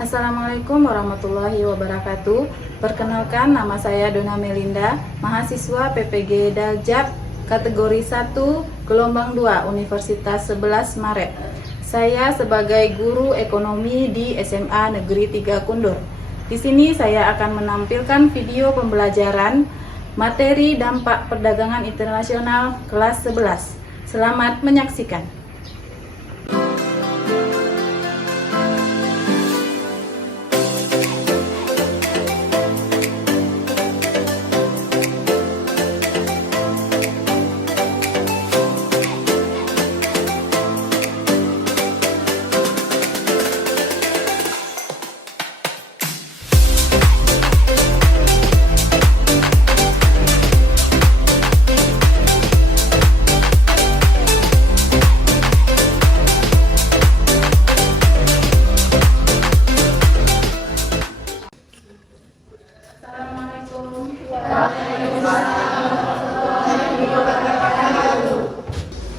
Assalamualaikum warahmatullahi wabarakatuh. Perkenalkan, nama saya Dona Melinda, mahasiswa PPG Daljab kategori 1 gelombang 2 Universitas 11 Maret. Saya sebagai guru ekonomi di SMA Negeri 3 Kundur. Di sini saya akan menampilkan video pembelajaran materi dampak perdagangan internasional kelas 11. Selamat menyaksikan.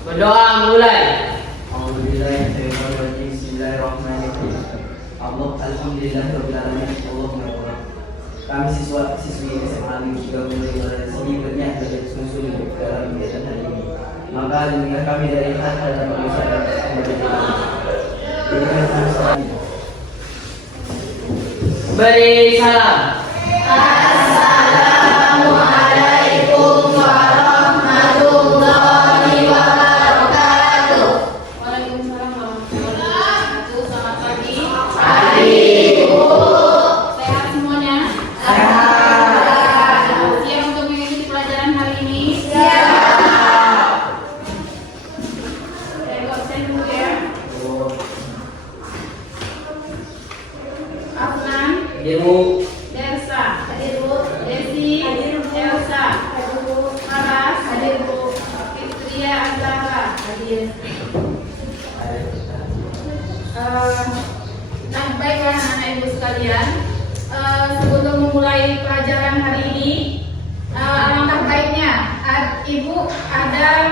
Berdoa mulai. Bismillahirrahmanirrahim. Alhamdulillahirabbil alamin. Kami siswa-siswi SMA Negeri 3 Kundur sini berniat belajar sungguh-sungguh dalam kegiatan hari ini. Maka dengar kami dari hal-hal dan dosa dan Beri salam. Assalamualaikum warahmatullahi wabarakatuh. Waalaikumsalam warahmatullahi wabarakatuh. Selamat pagi. Pagi, Bu. Sehat semuanya? Sehat. Siap untuk mengikuti pelajaran hari ini? Siap. Saya absen dulu ya. Afnan, Ibu. Dersa, Hadir, Bu. Desi, Elsa, Hadir, Bu. Faras, Hadir, Bu. Fitria Azhara. Hadir. Nah, baiklah anak-anak ibu sekalian, sebelum memulai pelajaran hari ini, alangkah baiknya ibu ada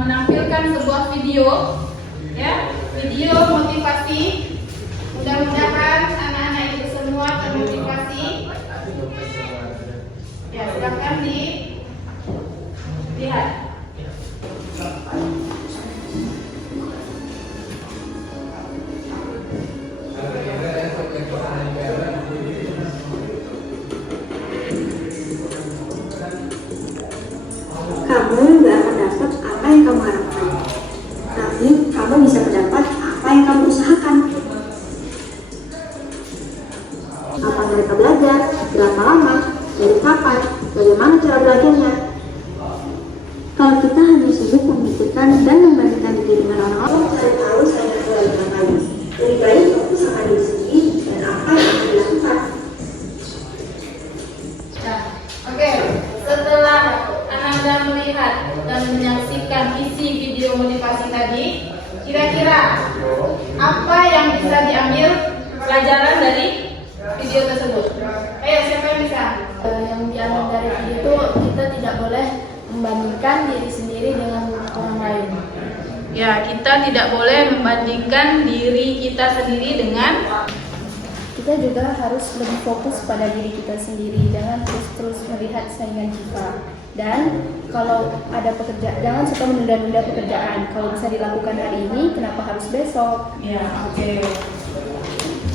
menampilkan sebuah video, ya, video motivasi. Mudah-mudahan anak-anak ibu semua termotivasi. Ya, silakan dilihat. Kamu nggak akan dapat apa yang kamu harapkan, tapi kamu bisa mendapat apa yang kamu usahakan. Apa mereka belajar, berapa lama, dari kapan, bagaimana cara belajarnya. Kalau kita hanya sibuk memikirkan dan membandingkan diri dengan orang lain, cari tahu saya belajar lagi. Lebih baik fokus sama diri sendiri dan apa yang akan dilakukan. Nah, oke. Setelah Anda melihat dan menyaksikan isi video motivasi tadi, kira-kira apa yang bisa diambil pelajaran dari video tersebut? Ayo, siapa yang bisa? Yang diambil dari video itu, kita tidak boleh membandingkan diri sendiri dengan orang lain. Ya, kita tidak boleh membandingkan diri kita sendiri dengan. Kita juga harus lebih fokus pada diri kita sendiri, jangan terus melihat saingan kita. Dan kalau ada pekerjaan, jangan suka menunda-nunda pekerjaan. Kalau bisa dilakukan hari ini, kenapa harus besok? Ya, oke.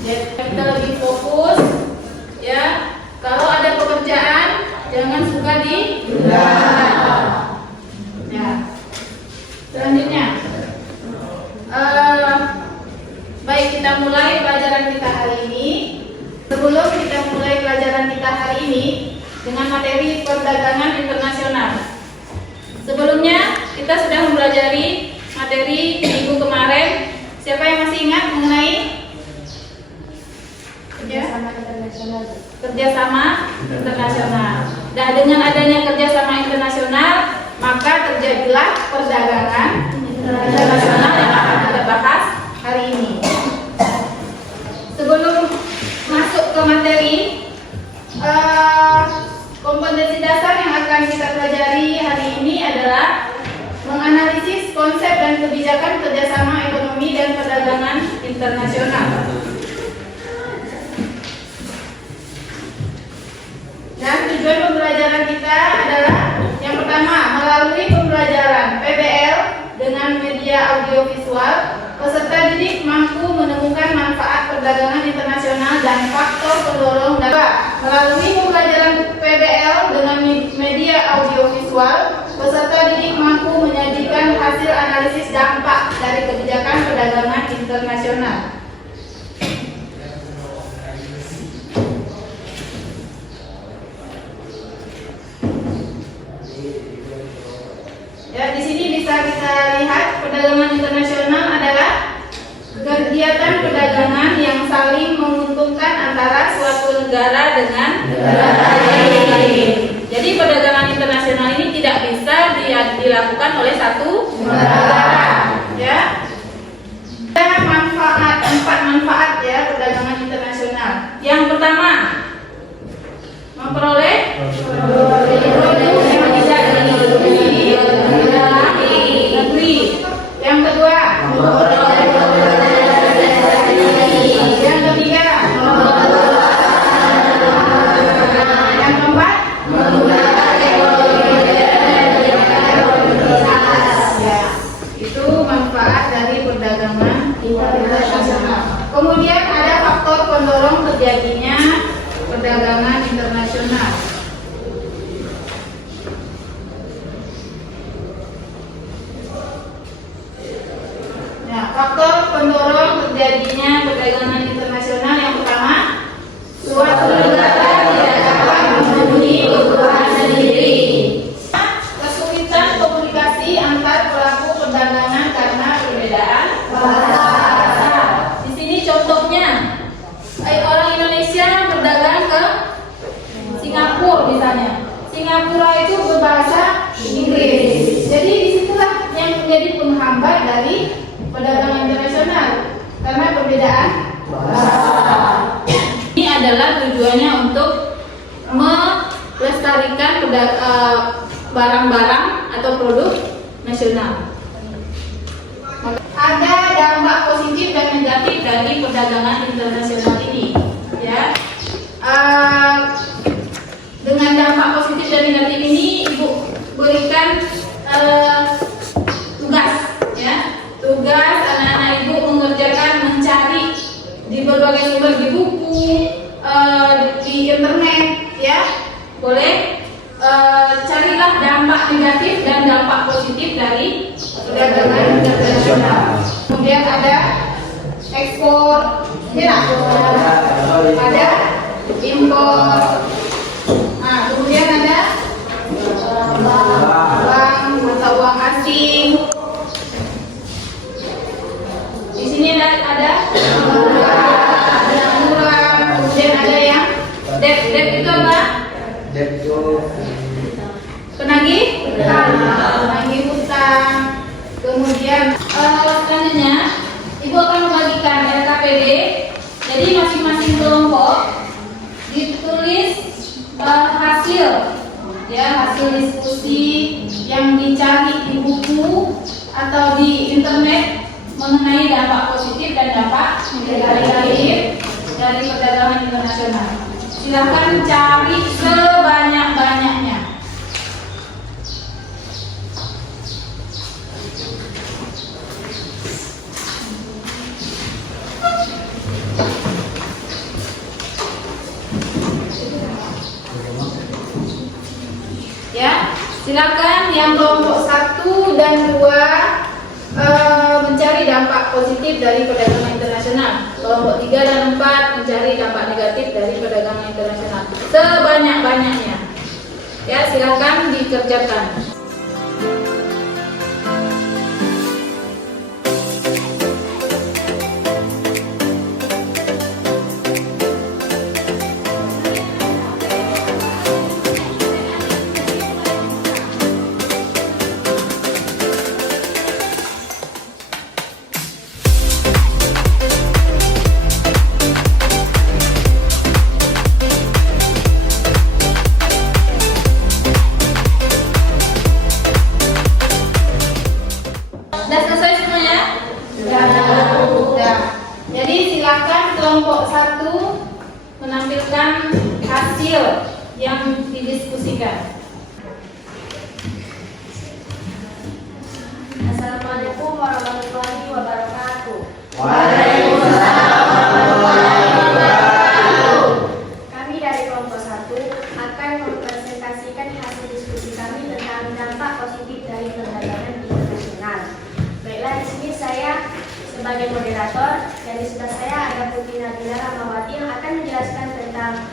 Jadi kita lebih fokus, ya. Kalau ada pekerjaan, jangan suka ditunda. Ya. Selanjutnya, baik, kita mulai pelajaran kita hari ini. Sebelum kita mulai pelajaran kita hari ini dengan materi perdagangan internasional. Sebelumnya kita sudah mempelajari materi minggu kemarin. Siapa yang masih ingat mengenai Kerjasama internasional. kerjasama internasional? Dan dengan adanya kerjasama internasional, maka terjadilah perdagangan internasional yang akan kita bahas hari ini. Sebelum masuk ke materi, kompetensi dasar yang akan kita pelajari hari ini adalah menganalisis konsep dan kebijakan kerjasama ekonomi dan perdagangan internasional. dengan negara lain. Jadi perdagangan internasional ini tidak bisa dilakukan oleh satu negara. Ya. Ada manfaat, 4 manfaat ya perdagangan internasional. Yang pertama, memperoleh produk yang tidak diproduksi di dalam negeri. Yang kedua, yang ketiga, yang keempat, ya, itu manfaat dari perdagangan internasional. Kemudian ada faktor pendorong terjadinya perdagangan internasional. Nah, faktor pendorong terjadinya perdagangan internasional yang pertama, suatu negara tidak dapat memenuhi kebutuhan sendiri. Kesulitan komunikasi antar pelaku perdagangan karena perbedaan bahasa. Di sini contohnya, orang Indonesia berdagang ke Singapura misalnya. Singapura itu berbahasa Inggris. Jadi disitulah yang menjadi penghambat dari perdagangan internasional karena perbedaan bahasa. Ini adalah tujuannya untuk melestarikan barang-barang atau produk nasional. Ada dampak positif dan negatif dari perdagangan internasional ini, ya. Dengan dampak positif dan negatif ini, Ibu berikan tugas, ya. Tugas anak-anak Ibu mengerjakan mencari di berbagai sumber, di buku, di internet, ya. Boleh carilah dampak negatif dan dampak positif dari perdagangan internasional. Kemudian ada ekspor, ya, ada impor. Nah, kemudian ada bank mata uang asing. Di sini ada murah. Kemudian ada yang debt itu apa? Debt itu Penagih hutang. Kemudian selanjutnya Ibu akan membagikan RKPD. Jadi masing-masing kelompok ditulis hasil, ya, hasil diskusi yang dicari di buku atau di internet mengenai dampak positif dan dampak negatif dari perdagangan internasional. Silakan cari sebanyak-banyaknya. Ya, silakan yang kelompok 1 dan 2 mencari dampak positif dari perdagangan internasional. Kelompok 3 dan 4 mencari dampak negatif dari perdagangan internasional. Sebanyak-banyaknya. Ya, silakan dikerjakan. Sudah selesai semuanya? Sudah. Jadi silakan kelompok 1 menampilkan hasil yang didiskusikan. Assalamualaikum warahmatullahi wabarakatuh. Waalaikumsalam warahmatullahi wabarakatuh. Kami dari kelompok 1 akan mempresentasikan hasil diskusi kami tentang dampak positif dari perdagangan internasional. Baiklah, di sini saya sebagai moderator dan di sebelah saya ada Putri Nabila Rahmawati yang akan menjelaskan tentang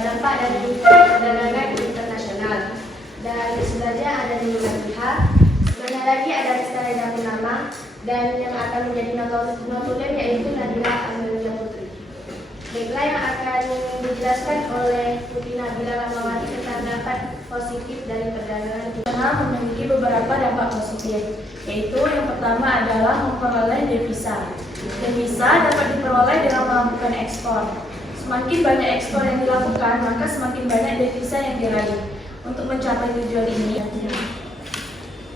dampak dari perdagangan internasional. Dan di sebelahnya ada Nini Madiha. Sebelahnya lagi ada Rizka Purnama dan yang akan menjadi notulen yaitu Nadila Amelia Putri. Baiklah, yang akan dijelaskan dijelaskan oleh Putri Nabila Rahmawati tentang dampak positif dari perdagangan internasional memiliki beberapa dampak positif, yaitu yang pertama adalah memperoleh devisa. Devisa dapat diperoleh dengan melakukan ekspor. Semakin banyak ekspor yang dilakukan, maka semakin banyak devisa yang diraih. Untuk mencapai tujuan ini,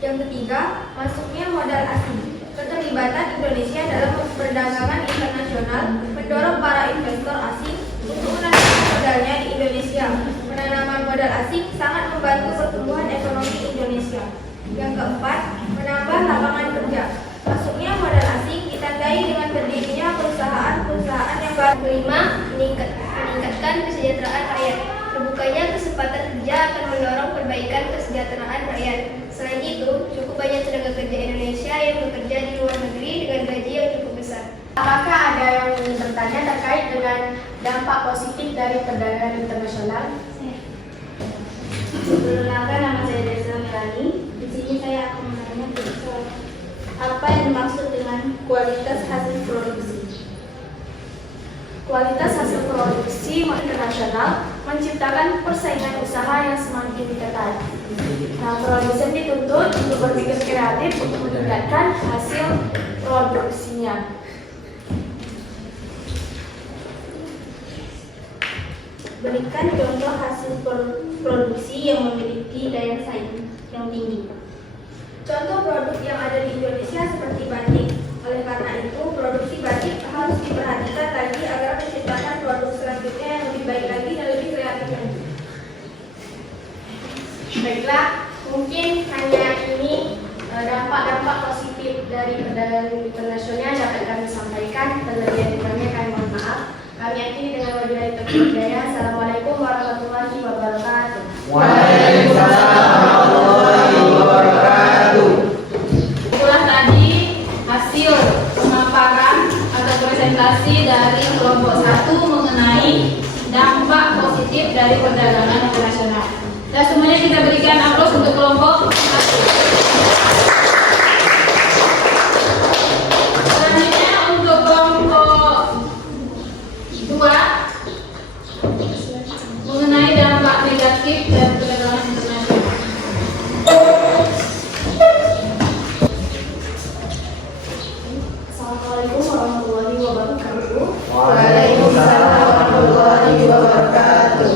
yang ketiga, masuknya modal asing. Keterlibatan Indonesia dalam perdagangan internasional mendorong para investor asing untuk menanamkan modalnya di Indonesia. Penanaman modal asing sangat membantu pertumbuhan ekonomi Indonesia. Yang keempat, menambah lapangan kerja. Masuknya modal asing ditandai dengan berdirinya perusahaan-perusahaan yang baru. Kelima, meningkatkan kesejahteraan rakyat. Terbukanya kesempatan kerja akan mendorong perbaikan kesejahteraan rakyat. Selain itu, cukup banyak tenaga kerja Indonesia yang bekerja di luar negeri dengan gaji yang cukup besar. Apakah ada yang ingin bertanya terkait dengan dampak positif dari perdagangan internasional? Perkenalkan, nama saya Desa Melani. Di sini saya akan menanya tentang apa yang dimaksud dengan kualitas hasil produksi. Kualitas hasil produksi internasional menciptakan persaingan usaha yang semakin ketat. Nah, produsen dituntut untuk berpikir kreatif untuk meningkatkan hasil produksinya. Berikan contoh hasil produksi yang memiliki daya saing yang tinggi. Contoh produk yang ada di Indonesia seperti batik. Oleh karena itu, produksi batik harus diperhatikan lagi agar menciptakan produk selanjutnya yang lebih baik lagi dan lebih kreatif lagi. Baiklah, mungkin hanya ini dampak-dampak positif dari perdagangan internasional dapat kami sampaikan. Terlebih kurangnya kami mohon maaf. Kami akhiri dengan wabillahi taufiq wal hidayah. Assalamualaikum warahmatullahi wabarakatuh. Waalaikumsalam warahmatullahi wabarakatuh. Itulah tadi hasil pemaparan atau presentasi dari kelompok 1 mengenai dampak positif dari perdagangan internasional. Dan semuanya kita berikan aplaus untuk kelompok 1. Selanjutnya untuk kelompok 2 mengenai dampak negatif dari perdagangan internasional. Assalamualaikum warahmatullahi wabarakatuh. Waalaikumsalam warahmatullahi wabarakatuh.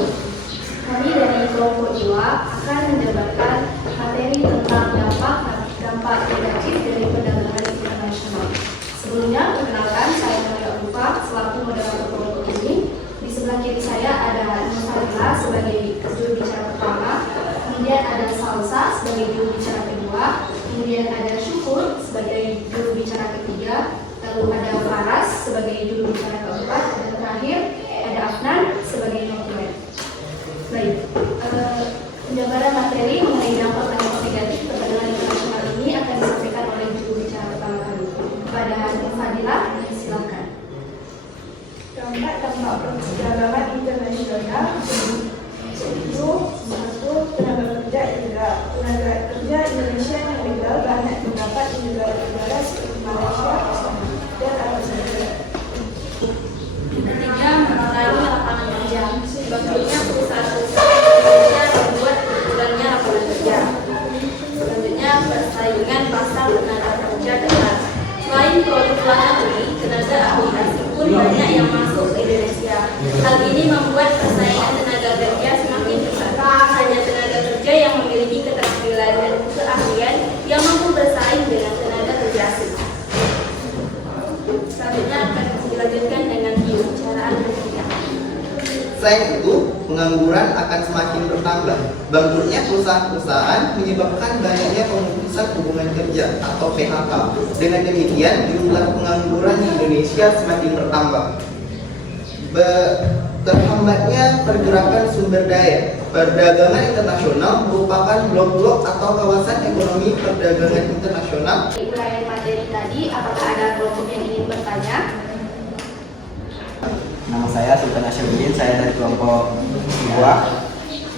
Kami dari kelompok 2 akan menjabarkan materi tentang dampak negatif dari perdagangan internasional. Sebelumnya, perkenalkan saya Maria Ufa selaku moderator kelompok ini. Di sebelah kiri saya ada Nusarila sebagai juru bicara pertama, kemudian ada Salsa sebagai juru bicara kedua, kemudian ada Syukur sebagai juru bicara ketiga, lalu ada Faras sebagai juru bicara keempat, dan terakhir ada Afnan sebagai notulen. Baik, penjabaran materi mengenai dampak negatif perdagangan internasional ini akan disampaikan oleh juru bicara pertama kami. Kepada Fadila, silakan. Dampak perdagangan internasional itu satu, tenaga kerja ilegal. Tenaga kerja Indonesia yang ilegal banyak terdapat di negara-negara seperti Malaysia dan Arab Saudi. Ketiga, mengurangi lapangan kerja. Bagaimana perusahaan-perusahaan Indonesia membuat berkurangnya lapangan kerja. Selanjutnya, persaingan pasar tenaga kerja ketat. Selain produk luar negeri, tenaga ahli asing pun banyak yang masuk ke Indonesia. Hal ini membuat persaingan tenaga kerja semakin ketat. Hanya tenaga kerja yang memiliki keterampilan dan keahlian yang mampu bersaing dengan tenaga kerja asing. Selanjutnya akan dilanjutkan dengan pembicaraan berikutnya. Selain itu, pengangguran akan semakin bertambah. Bangkrutnya perusahaan-perusahaan menyebabkan banyaknya pemutusan hubungan kerja atau PHK. Dengan demikian, jumlah pengangguran di Indonesia semakin bertambah. Terhambatnya pergerakan sumber daya. Perdagangan internasional merupakan blok-blok atau kawasan ekonomi perdagangan internasional. Di uraian materi tadi, apakah ada kelompok yang ingin bertanya? Nama saya Sultan Asyuddin, saya dari kelompok 2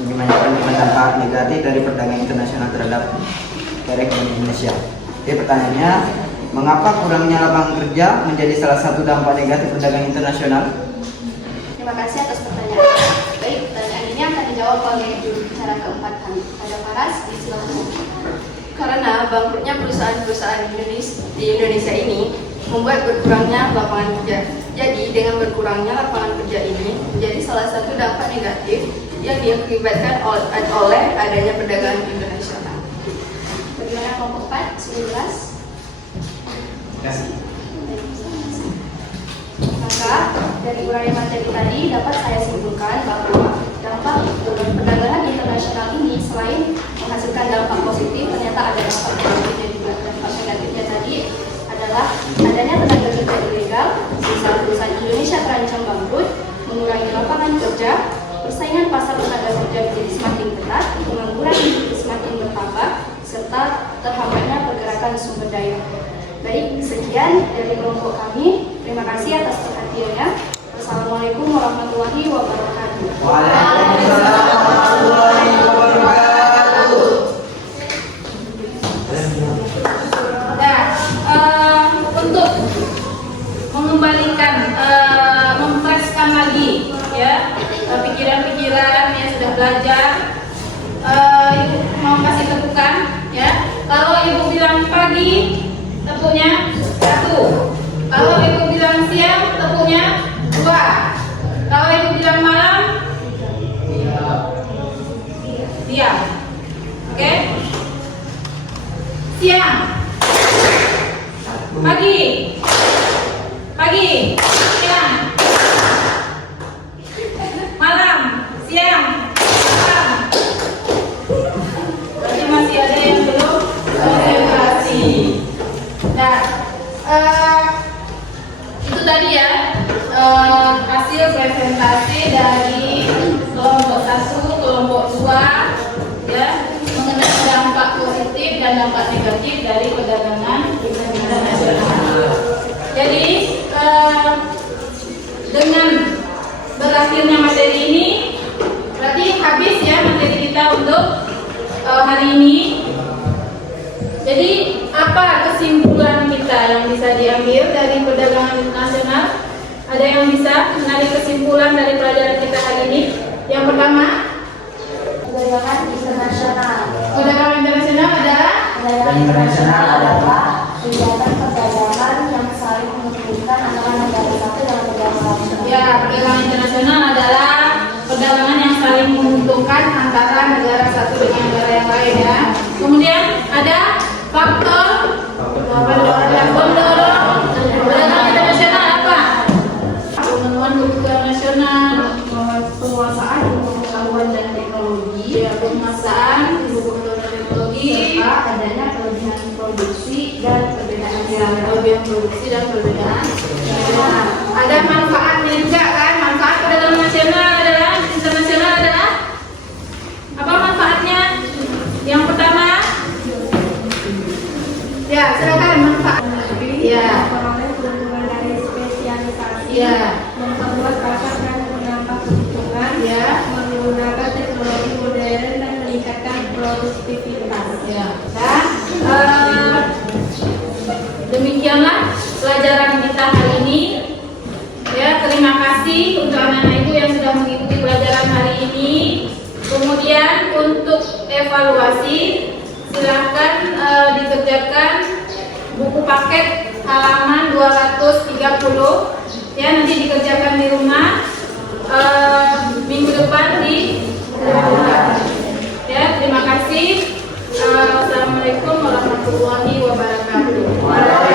ingin menyampaikan dampak negatif dari perdagangan internasional terhadap ekonomi Indonesia. Jadi pertanyaannya, mengapa kurangnya lapangan kerja menjadi salah satu dampak negatif perdagangan internasional? Terima kasih atas pertanyaan. dijawab oleh juru bicara keempat kami. Ada Faras, silakan. Karena bangkrutnya perusahaan-perusahaan di Indonesia ini membuat berkurangnya lapangan kerja. Jadi dengan berkurangnya lapangan kerja ini menjadi salah satu dampak negatif yang diakibatkan oleh adanya perdagangan internasional. Bagaimana kelompok 4? Sudah jelas? Terima kasih. Maka dari uraian materi tadi dapat saya simpulkan bahwa dampak perdagangan internasional ini selain menghasilkan dampak positif, ternyata ada dampak negatif dan juga dampak negatifnya tadi adalah adanya tenaga kerja ilegal, sehingga perusahaan Indonesia terancam bangkrut, mengurangi lapangan kerja, persaingan pasar tenaga kerja menjadi semakin ketat, pengangguran semakin bertambah, serta terhambatnya pergerakan sumber daya. Baik, sekian dari kelompok kami. Terima kasih atas perhatiannya. Wassalamualaikum warahmatullahi wabarakatuh. Waalaikumsalam warahmatullahi wabarakatuh. Nah, untuk mengembalikan, memfreshkan lagi ya pikiran-pikiran yang sudah belajar, ibu mau kasih tepukan ya. Kalau ibu bilang pagi, tepuknya 1. Kalau ibu bilang siang, tepuknya 2. Kalau ibu bilang malam, diam. Oke? Siang, pagi, siang, malam, siang, malam. Berarti masih ada yang belum konsentrasi. Nah, itu tadi ya hasil presentasi dari kelompok 1, kelompok 2 ya, mengenai dampak positif dan dampak negatif dari perdagangan internasional. Jadi dengan berakhirnya materi ini berarti habis ya materi kita untuk hari ini. Jadi apa kesimpulan kita yang bisa diambil dari perdagangan internasional? Ada yang bisa menarik kesimpulan dari pelajaran kita hari ini? Yang pertama, Perdagangan internasional. perdagangan internasional adalah Perdagangan internasional adalah kegiatan perdagangan yang saling menguntungkan antara negara satu dan negara lain. ya perdagangan internasional adalah perdagangan yang saling menguntungkan antara negara satu dengan negara yang lain ya. Kemudian ada faktor pendorong perdagangan internasional apa? Pemenuhan kebutuhan nasional, Penguasaan ilmu pengetahuan dan teknologi, ya, penguasaan ilmu pengetahuan dan teknologi, serta adanya kelebihan produksi dan perbedaan kelebihan produksi dan perbedaan. Nah, ada manfaatnya juga kan? Manfaat perdagangan nasional adalah internasional adalah apa manfaatnya? Yang pertama, ya silakan manfaat. Ya, Memperoleh keuntungan dari spesialisasi, ya, memperluas pasar dan menambah kebutuhan, ya, menggunakan teknologi modern dan meningkatkan produktivitas. ya. Dan demikianlah pelajaran kita hari ini. Ya, terima kasih untuk anak-anak ibu yang sudah mengikuti pelajaran hari ini. Kemudian untuk evaluasi, silakan dikerjakan buku paket halaman 230. Ya, nanti dikerjakan di rumah. Minggu depan di ya, terima kasih. Assalamualaikum warahmatullahi wabarakatuh.